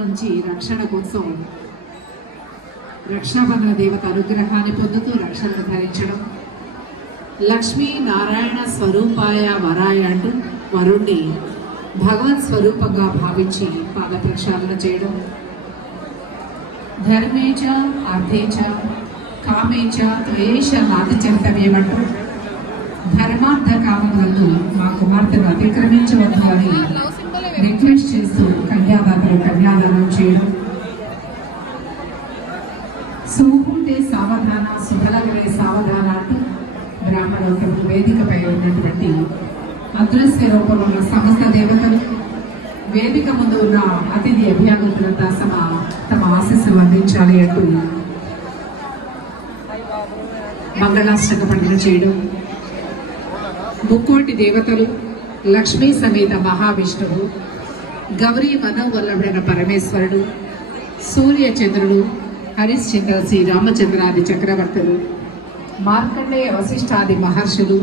నుంచి రక్షణ కోసం రక్షాబంధన దేవత అనుగ్రహాన్ని పొందుతూ రక్షణను ధరించడం. లక్ష్మీ నారాయణ స్వరూపాయ వరాయ అంటూ వరుణ్ణి భగవత్ స్వరూపంగా భావించి పాద ప్రక్షాళన చేయడం. ధర్మేచ అర్థేచ కామేచ త్వయేష నాతిచరితమేమంటూ ధర్మార్థ కామములను మా కుమార్తెను అతిక్రమించవద్దు అని రిక్వెస్ట్ చేస్తూ కన్యాదాతలు కన్యాదానం చేయడం. సుముహూర్తే సావధాన సుధలగలే సావధాన అంటూ బ్రాహ్మణోత్తములు వేదికపై ఉన్నటువంటి అదృశ్య రూపంలో ఉన్న సమస్త దేవతలు వేదిక ముందు ఉన్న అతిథి అభ్యాగతులంతా తమ తమ ఆశీస్సులు అందించాలి అంటూ మంగళాష్టక పండుగ చేయడం. ముక్కోటి దేవతలు లక్ష్మీ సమేత మహావిష్ణువు గౌరీ మనోవల్లభుడైన పరమేశ్వరుడు సూర్యచంద్రుడు హరిశ్చంద్ర శ్రీ రామచంద్రాది చక్రవర్తులు మార్కండేయ వశిష్ఠాది మహర్షులు